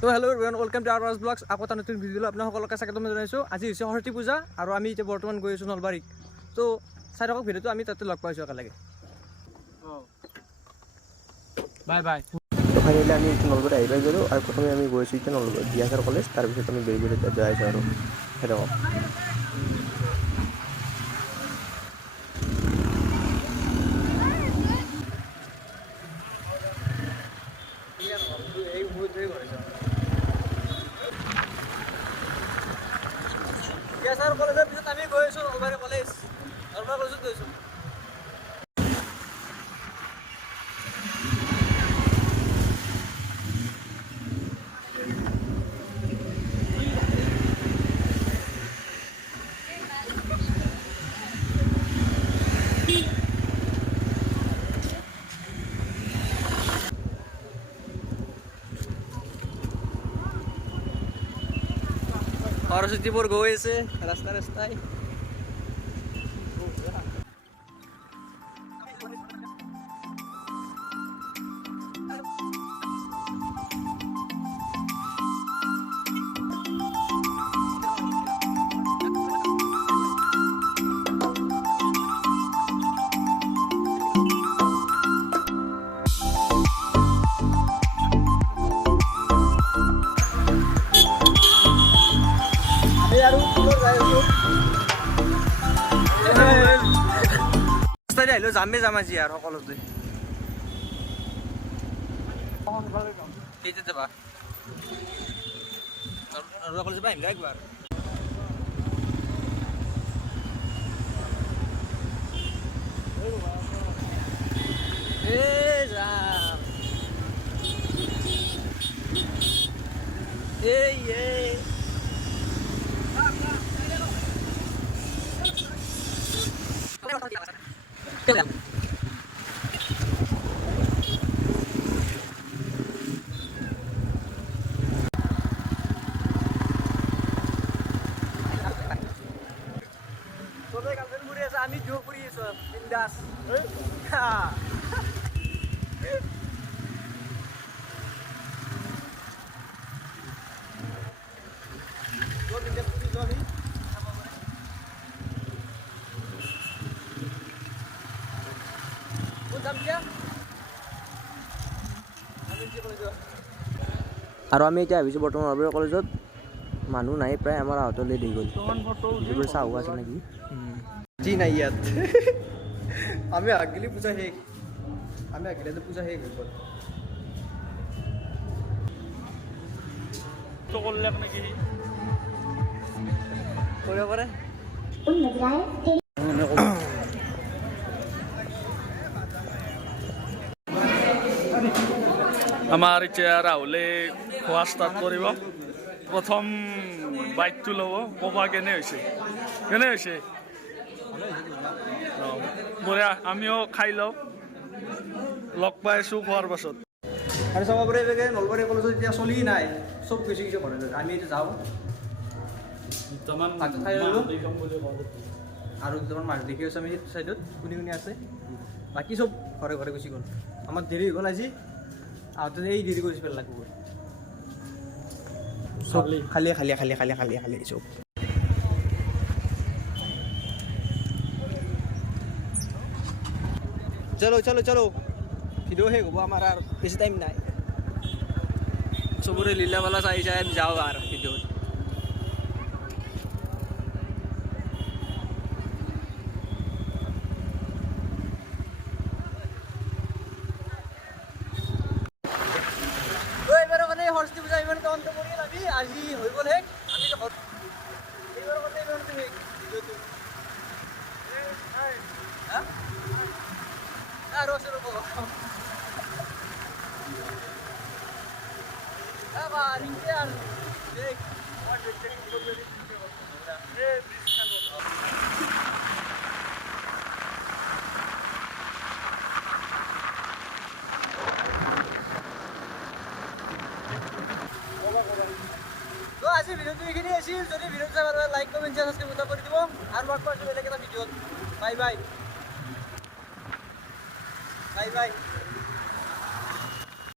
তো hello' everyone, welcome to আৱাজ blogs. আকৌ এটা নতুন ভিডিঅ'লৈ আপোনাক সকলোকে স্বাগতম জনাইছোঁ। আজি হৈছে সৰস্বতী পূজা আৰু আমি এতিয়া বৰ্তমান গৈ আছোঁ নলবাৰীত। তো চাই থাকক ভিডিঅ'টো, আমি তাতে লগ পাইছোঁ একেলগে। Bye bye. ফাইনেলি আমি নলবাৰী আহি পাই গ'লোঁ আৰু প্ৰথমে আমি গৈছোঁ এতিয়া নলবাৰী ডিয়াচাৰ কলেজ, তাৰপিছত আমি বেৰিবাৰীত যাই আছোঁ আৰু সেইটো ডিয়াচাৰ কলেজৰ পিছত আমি গৈ আছোঁ নলবাৰী কলেজ। নলবাৰী কলেজত গৈছোঁ। সৰস্বতীবোৰ গৈ আছে ৰাস্তাই। আহিলো যামেই যাম আজি আৰু সকলোতে কেইটাত যাবা? কলেজ পৰা আহিম দে একবাৰ। যাম চবে গাৰ্লফ্ৰেণ্ড ফুৰি আছে, আমি দুয়ো ফুৰি আছোঁ বিন্দাছ। আৰু আমি এতিয়া ভাবিছোঁ বৰ্তমান নলবাৰী কলেজত মানুহ নাই প্ৰায়, আমাৰ আহোঁতে লেট হৈ গ'ল। চাহো আছে নেকি জি নাই ইয়াত। আমি আগিলি পূজা শেষ, আমি আগিলে পূজা শেষ হৈ গ'ল। কৰিব পাৰে। আমাৰ এতিয়া ৰাহুলে খোৱা ষ্টাৰ্ট কৰিব। প্ৰথম বাইকটো ল'ব, ক'বা কেনে হৈছে বঢ়িয়া। আমিও খাই লওঁ, লগ পাইছোঁ খোৱাৰ পাছত। আৰু চাব পাৰে এইভাগে নলবাৰী কলেজত এতিয়া চলি নাই, চব কিছু কৰে। আমি এতিয়া যাওঁ খাই ল'লোঁ আৰু দুটামান মাছ দেখি আছোঁ আমি সেইটো চাইডত কোনে আছে। বাকী চব ঘৰে ঘৰে গুচি গ'ল। আমাৰ দেৰি হৈ গ'ল আজি আহোঁতে, এই দেৰি কৰি পেলাব চব খালি চব। চলো ভিডিঅ' শেষ হ'ব আমাৰ আৰু বেছি টাইম নাই। চবৰে লীলাবালা চাই আমি যাওঁ আৰু ভিডিঅ'ত। এইবাৰ মানে সৰস্বতী পূজা ইমান অন্ত পৰিল, আমি আজি হৈ গ'ল শেষ। আমি এইবাৰ মানে ইমান শেষ ভিডিঅ'টো আৰু আছে ৰ'ব। তো আজি ভিডিঅ'টো এইখিনি আছিল। যদি ভিডিঅ'টো চাই ভাল লাগে, লাইক কমেণ্ট শ্বেয়াৰ ছাবস্ক্ৰাইব কৰি দিব আৰু লগ পাইছোঁ বেলেগ এটা ভিডিঅ'ত। Bye bye.